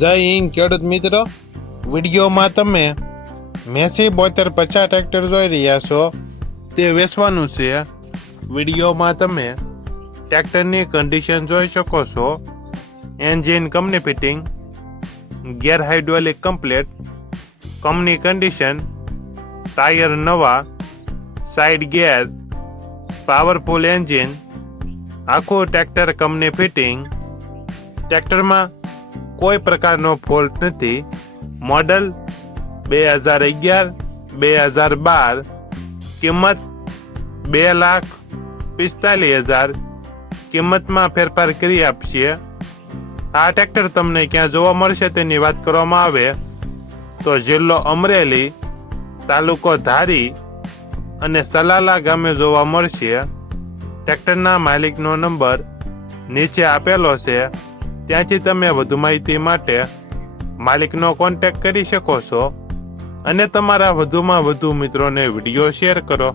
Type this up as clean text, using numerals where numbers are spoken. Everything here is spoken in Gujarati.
જય હિન્દ ખેડૂત મિત્રો, વિડીયોમાં તમે મેસી 7250 ટ્રેક્ટર જોઈ રહ્યા છો તે વેચવાનું છે. વિડીયોમાં તમે ટ્રેક્ટરની કન્ડિશન જોઈ શકો છો. Engine company fitting, gear hydraulic complete, company condition, tyre નવા, સાઇડ ગેર, પાવરફુલ એન્જિન, આખું ટ્રેક્ટર કંપની ફિટિંગ. ટ્રેક્ટરમાં કોઈ પ્રકારનો ફોલ્ટ નથી. મોડલ 2011 2012, કિંમત 2,45,000. કિંમતમાં ફેરફાર કરી આપશે. આ ટ્રેક્ટર તમને ક્યાં જોવા મળશે તેની વાત કરવામાં આવે તો જિલ્લો અમરેલી, તાલુકો ધારી અને સલાલા ગામે જોવા મળશે. ટ્રેક્ટરના માલિકનો નંબર નીચે આપેલો છે, ત્યાંથી તમે વધુ માહિતી માટે માલિકનો કોન્ટેક્ટ કરી શકો છો અને તમારા વધુમાં વધુ મિત્રોને વિડીયો શેર કરો.